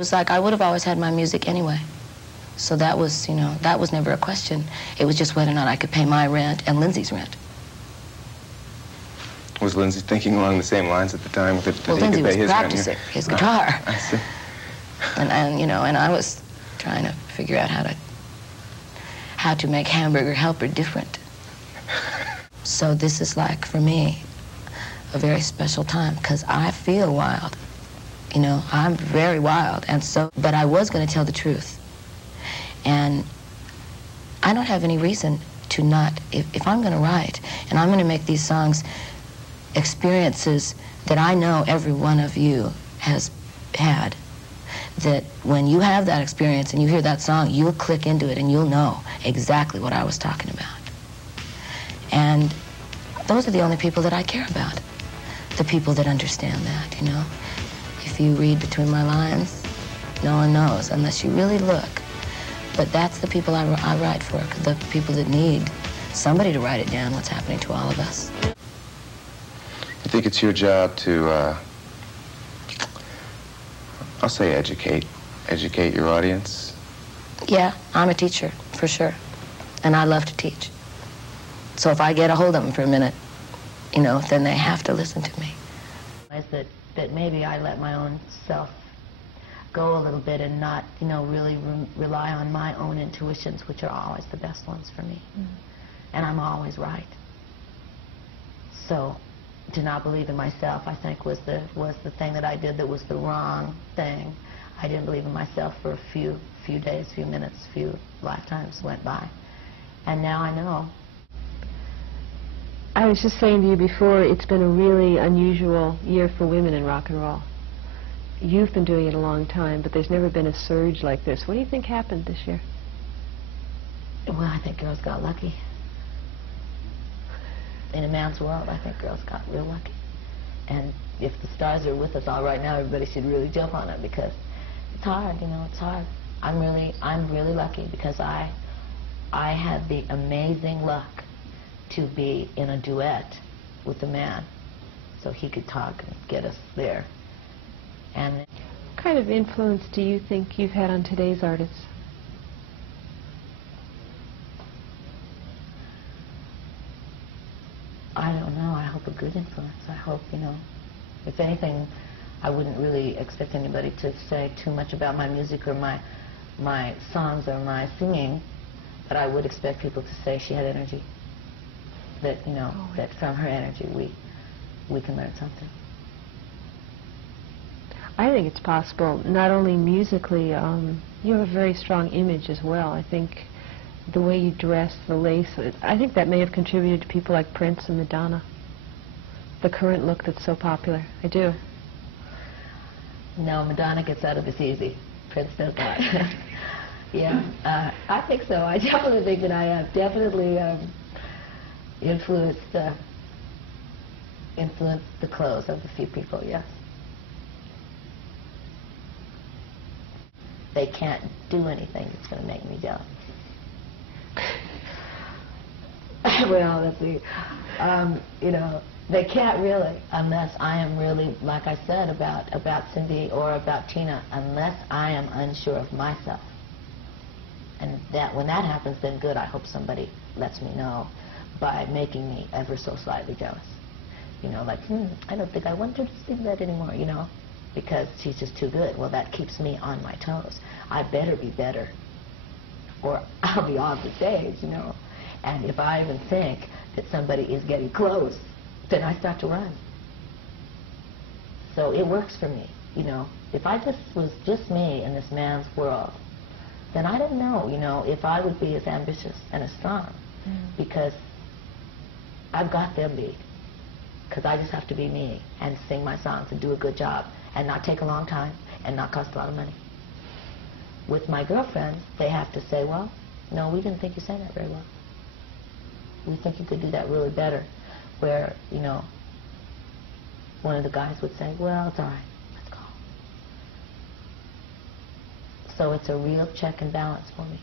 was like I would have always had my music anyway. So that was, you know, that was never a question. It was just whether or not I could pay my rent and Lindsay's rent. Was Lindsay thinking along the same lines at the time that well, he Lindsay could pay was his practicing rent? his guitar. I see. And you know, and I was trying to figure out how to make Hamburger Helper different. So this is like, for me, a very special time, because I feel wild. You know, I'm very wild, and so, but I was going to tell the truth. And I don't have any reason to not, if I'm going to write, and I'm going to make these songs experiences that I know every one of you has had, that when you have that experience and you hear that song, you'll click into it and you'll know exactly what I was talking about. And those are the only people that I care about, the people that understand that, you know. If you read between my lines, no one knows unless you really look. But that's the people I write for, the people that need somebody to write it down, what's happening to all of us. I think it's your job to, I'll say educate your audience. Yeah, I'm a teacher, for sure. And I love to teach. So if I get a hold of them for a minute, you know, then they have to listen to me. That maybe I let my own self go a little bit and not, you know, really rely on my own intuitions, which are always the best ones for me. Mm-hmm. And I'm always right. So to not believe in myself, I think, was the thing that I did that was the wrong thing. I didn't believe in myself for a few days, few minutes, few lifetimes went by. And now I know. I was just saying to you before, it's been a really unusual year for women in rock and roll. You've been doing it a long time, but there's never been a surge like this. What do you think happened this year? Well, I think girls got lucky. In a man's world, I think girls got real lucky. And if the stars are with us all right now, everybody should really jump on it, because it's hard, you know, it's hard. I'm really lucky, because I had the amazing luck to be in a duet with a man, so he could talk and get us there. And what kind of influence do you think you've had on today's artists? I don't know. I hope a good influence. I hope, you know, if anything, I wouldn't really expect anybody to say too much about my music or my songs or my singing, but I would expect people to say she had energy. That, you know, that from her energy we can learn something. I think it's possible. Not only musically, you have a very strong image as well. I think the way you dress, the lace, I think that may have contributed to people like Prince and Madonna. The current look that's so popular. I do. No, Madonna gets out of this easy. Prince does not. Yeah, I think so. I definitely think that I have definitely influenced the clothes of a few people, yes. They can't do anything that's going to make me jealous. Well, let's see. You know, they can't really, unless I am really, like I said about Cindy or about Tina, unless I am unsure of myself. And that when that happens, then good. I hope somebody lets me know by making me ever so slightly jealous. You know, like, I don't think I want her to sing that anymore, you know, because she's just too good. Well, that keeps me on my toes. I better be better, or I'll be off the stage, you know. And if I even think that somebody is getting close, then I start to run. So it works for me, you know. If I was just me in this man's world, then I don't know, you know, if I would be as ambitious and as strong, because I've got them beat. Because I just have to be me and sing my songs and do a good job and not take a long time and not cost a lot of money. With my girlfriends, they have to say, well, no, we didn't think you sang that very well. We think you could do that really better. Where, you know, one of the guys would say, well, it's all right, let's go. So it's a real check and balance for me.